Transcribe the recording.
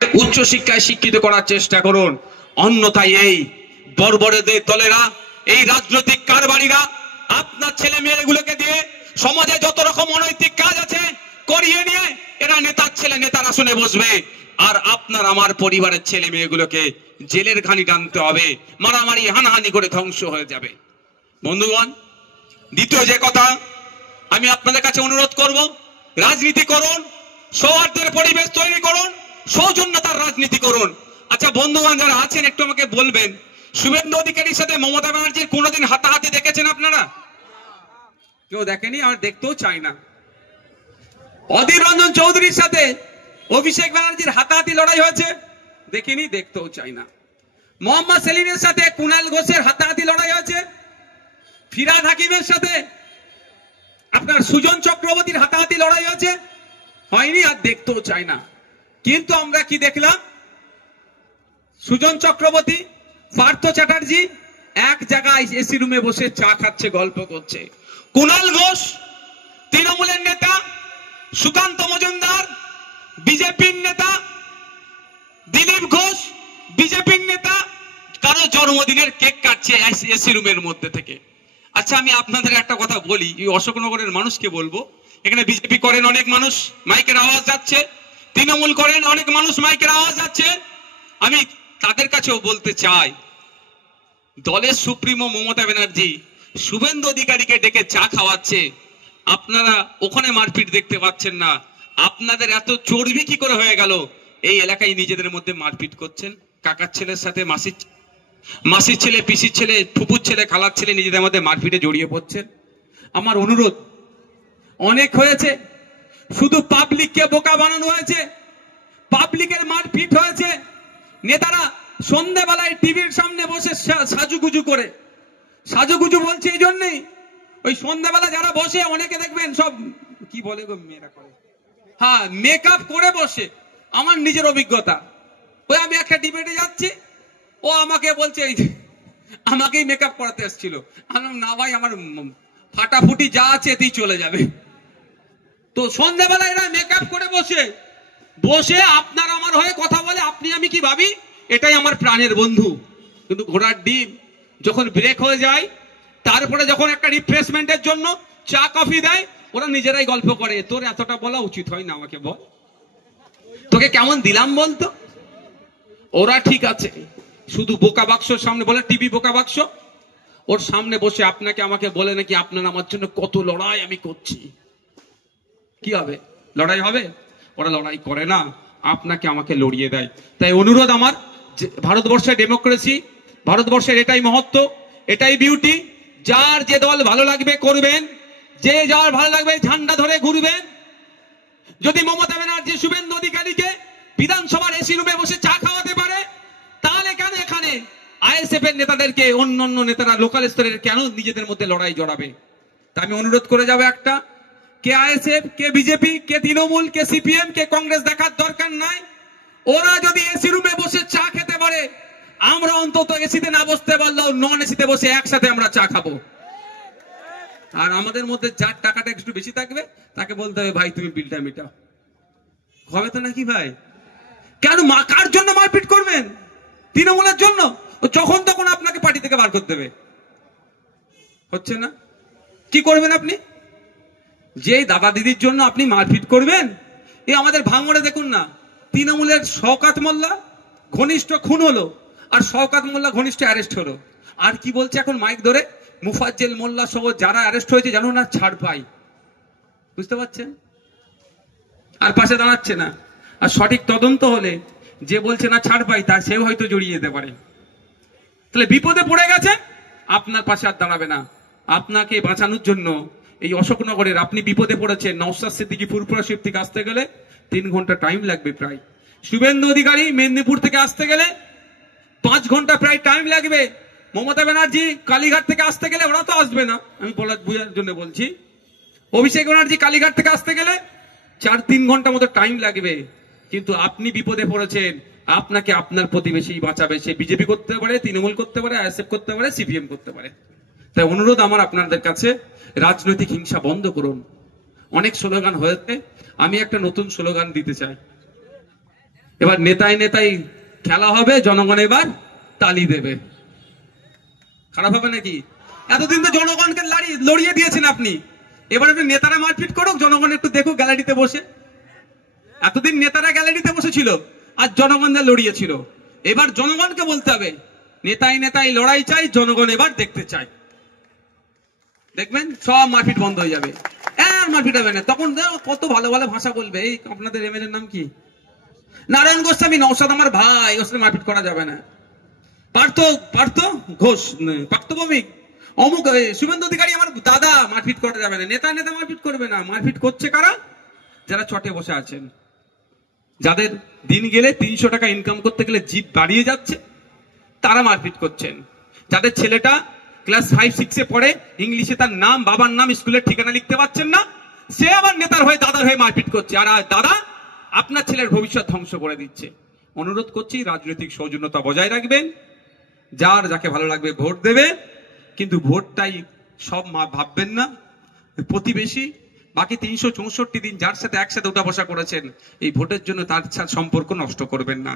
উচ্চ শিক্ষায় শিক্ষিত করার চেষ্টা করুন। অন্যথায় এই বর্বরদের দলেরা, এই রাজনৈতিক কারবারিরা আপনার ছেলে মেয়েগুলোকে দিয়ে সমাজে যত রকম অনৈতিক কাজ আছে করিয়ে নিয়ে এরা নেতার ছেলে নেতার আসনে বসবে, আর আপনার আমার পরিবারের ছেলে মেয়েগুলোকে জেলের ঘানি টানতে হবে, মারামারি হানাহানি করে ধ্বংস হয়ে যাবে। বন্ধুগণ, দ্বিতীয় যে কথা আমি আপনাদের কাছে অনুরোধ করব, রাজনীতি করুন, সৌহার্দ্যের পরিবেশ তৈরি করুন, সৌজন্যতার রাজনীতি করুন। আচ্ছা বন্ধুগণ যারা আছেন একটু আমাকে বলবেন, শুভেন্দু অধিকারীর সাথে মমতা ব্যানার্জির কোনোদিন হাতাহাতি দেখেছেন আপনারা? কেউ দেখেনি, আর দেখতেও চায় না। অধীর রঞ্জন চৌধুরীর সাথে অভিষেক ব্যানার্জির হাতাহাতি লড়াই হয়েছে? দেখিনি, দেখতেও চাই না। মোহাম্মদ সেলিমের সাথে কুণাল ঘোষের হাতাহাতি লড়াই হয়েছে? ফিরহাদ হাকিমের সাথে আপনার সুজন চক্রবর্তীর হাতাহাতি লড়াই হয়েছে? হয়নি, আর দেখতেও চাই না। কিন্তু আমরা কি দেখলাম? সুজন চক্রবর্তী, পার্থ চ্যাটার্জি এক জায়গায় এসি রুমে বসে চা খাচ্ছে, গল্প করছে। কুণাল ঘোষ তৃণমূলের নেতা, সুকান্ত মজুমদার বিজেপির নেতা, দিলীপ ঘোষ বিজেপির নেতা, কারো জন্মদিনের কেক কাটছে এসি রুমের মধ্যে থেকে। আচ্ছা আমি আপনাদের একটা কথা বলি, এই অশোকনগরের মানুষকে বলবো, এখানে বিজেপি করেন অনেক মানুষ, মাইকের আওয়াজ যাচ্ছে, তৃণমূল করেন অনেক মানুষ, মাইকের আওয়াজ যাচ্ছে। আমি তাদের কাছেও বলতে চাই, দলের সুপ্রিমো মমতা ব্যানার্জি শুভেন্দু অধিকারীকে ডেকে চা খাওয়াচ্ছে, আপনারা ওখানে মারপিট দেখতে পাচ্ছেন না। আপনাদের এত চর্বি কি করে হয়ে গেল এই এলাকায় নিজেদের মধ্যে মারপিট করছেন? কাকার ছেলের সাথে মাসির ছেলে, পিসির ছেলে, ফুপুর ছেলে, খালার ছেলে নিজেদের মধ্যে মারপিটে জড়িয়ে পড়ছেন। আমার অনুরোধ, অনেক হয়েছে, শুধু পাবলিককে বোকা বানানো হয়েছে, পাবলিকের মারপিট হয়েছে। নেতারা সন্ধ্যাবেলায় টিভির সামনে বসে সাজুগুজু করে, সাজুগুজু বলছে এই জন্যই, ওই সন্ধ্যাবেলা যারা বসে অনেকে দেখবেন সব কি বলে গো মেয়েরা করে, হ্যাঁ মেকআপ করে বসে। আমার নিজের অভিজ্ঞতা, ওই আমি একটা ডিবেটে যাচ্ছি, ও আমাকে বলছে আমাকেই মেকআপ করাতে এসেছিল। আমি না ভাই, আমার ফাটাফুটি যা আছে এতেই চলে যাবে। তো সন্ধ্যাবেলা এরা মেকআপ করে বসে বসে আপনার আমার হয়ে কথা বলে, আপনি আমি কি ভাবি এটাই আমার প্রাণের বন্ধু। কিন্তু ঘোড়ার ডিম যখন ব্রেক হয়ে যায়, তারপরে যখন একটা রিফ্রেশমেন্টের জন্য চা কফি দেয়, ওরা নিজেরাই গল্প করে, তোর এতটা বলা উচিত হয় না, আমাকে বল, তোকে কেমন দিলাম বলতো। ওরা ঠিক আছে, শুধু বোকা বাক্সর সামনে বলে, টিভি বোকা বাক্স, ওর সামনে বসে আপনাকে আমাকে বলে নাকি আপনার আমার জন্য কত লড়াই আমি করছি। কি হবে? লড়াই হবে? ওরা লড়াই করে না, আপনাকে আমাকে লড়িয়ে দেয়। তাই অনুরোধ আমার, ভারতবর্ষের ডেমোক্রেসি, ভারতবর্ষের এটাই মহত্ব, এটাই বিউটি। যার যে দল ভালো লাগবে করবেন, যে যার ভালো লাগবে ঝান্ডা ধরে ঘুরবেন। যদি মমতা ব্যানার্জি শুভেন্দু অধিকারীকে বিধানসভার এসি রুমে বসে চা খাওয়াতে পারে, তাহলে কেন এখানে আইএসএফ এর নেতাদেরকে অন্যান্য নেতারা লোকাল স্তরের কেন নিজেদের মধ্যে লড়াই জড়াবে? তা আমি অনুরোধ করে যাবো একটা, কে আইএসএফ, কে বিজেপি, কে তৃণমূল, কে সিপিএম, কে কংগ্রেস দেখার দরকার নাই। ওরা যদি এসি রুমে বসে চা খেতে পারে, আমরা অন্তত এসিতে না বসতে পারলেও নন এসিতে বসে একসাথে আমরা চা খাবো। আর আমাদের মধ্যে যার টাকাটা একটু বেশি থাকবে তাকে বলতে হবে ভাই তুমি বিলটা মেটাও। হবে তো নাকি ভাই? কেন কার জন্য মারপিট করবেন? তৃণমূলের জন্য? যখন তখন আপনাকে পার্টি থেকে বার করতে দেবে, হচ্ছে না? কি করবেন আপনি? যে দাদা দিদির জন্য আপনি মারপিট করবেন? এই আমাদের ভাঙড়ে দেখুন না, তৃণমূলের শওকাত মোল্লা ঘনিষ্ঠ খুন হলো, আর শওকাত মোল্লা ঘনিষ্ঠ অ্যারেস্ট হলো। আর কি বলছে এখন মাইক ধরে, মুফাজ্জেল মোল্লা সহ যারা অ্যারেস্ট হয়েছে জানো না ছাড় পাই। বুঝতে পারছেন? আর পাশে দাঁড়াচ্ছে না। আর সঠিক তদন্ত হলে যে বলছে না ছাড় পাই, তা সেও হয়তো জড়িয়ে যেতে পারে। তাহলে বিপদে পড়ে গেছে, আপনার পাশে আর দাঁড়াবে না। আপনাকে বাঁচানোর জন্য এই অশোকনগরের আপনি বিপদে পড়েছেন, নওশাদ সিদ্দিকী ফুরফুরা শিব থেকে আসতে গেলে 3 ঘন্টা টাইম লাগবে প্রায়। শুভেন্দু অধিকারী মেদিনীপুর থেকে আসতে গেলে 5 ঘন্টা প্রায় টাইম লাগবে। মমতা ব্যানার্জি কালীঘাট থেকে আসতে গেলে, ওরা তো আসবে না, আমি বোঝার জন্য বলছি, অভিষেক ব্যানার্জি কালীঘাট থেকে আসতে গেলে 4-3 ঘন্টা মতো টাইম লাগবে। কিন্তু আপনি বিপদে পড়েছেন, আপনাকে আপনার প্রতিবেশী বাঁচাবে। সে বিজেপি করতে পারে, তৃণমূল করতে পারে, আইএসএফ করতে পারে, সিপিএম করতে পারে। তাই অনুরোধ আমার আপনাদের কাছে, রাজনৈতিক হিংসা বন্ধ করুন। অনেক স্লোগান হয়েছে, আমি একটা নতুন স্লোগান দিতে চাই। এবার নেতায় নেতাই খেলা হবে, জনগণ এবার তালি দেবে। খারাপ হবে নাকি? এতদিন তো জনগণকে লড়িয়ে দিয়েছেন আপনি, এবার একটু নেতারা মারপিট করুক, জনগণ একটু দেখুক গ্যালারিতে বসে। এতদিন নেতারা গ্যালারিতে বসেছিল আর জনগণদের লড়িয়েছিল, এবার জনগণকে বলতে হবে নেতাই নেতাই লড়াই চাই, জনগণ এবার দেখতে চাই। দেখবেন সব মারপিট বন্ধ হয়ে যাবে, আর মারপিট হবে না। তখন কত ভালো ভালো ভাষা বলবে। এই আপনাদের এমএলএ নাম কি? নারায়ণ গোস্বামী। নওশাদ আমার ভাই, ওর সাথে মারপিট করা যাবে না। পার্থ ঘোষ, পার্থ ভৌমিক, অমুক শুভেন্দু অধিকারী আমার দাদা, মারপিট করা যাবে না। নেতা নেতা মারপিট করবে না। মারপিট করছে কারা? যারা চটে বসে আছেন, যাদের দিন গেলে 300 টাকা ইনকাম করতে গেলে জিভ বাড়িয়ে যাচ্ছে, তারা মারপিট করছেন। যাদের ছেলেটা ক্লাস 5-6 পড়ে, ইংলিশে তার নাম, বাবার নাম, স্কুলের ঠিকানা লিখতে পারছেন না, সে আবার নেতার হয়ে দাদার হয়ে মারপিট করছে। আর দাদা আপনার ছেলের ভবিষ্যৎ ধ্বংস করে দিচ্ছে। অনুরোধ করছি রাজনৈতিক সৌজন্যতা বজায় রাখবেন, যার যাকে ভালো লাগবে ভোট দেবে, কিন্তু ভোটটাই সব ভাববেন না। প্রতিবেশী বাকি 364 দিন যার সাথে একসাথে উঠা বসা করেছেন, এই ভোটের জন্য তার সাথে সম্পর্ক নষ্ট করবেন না।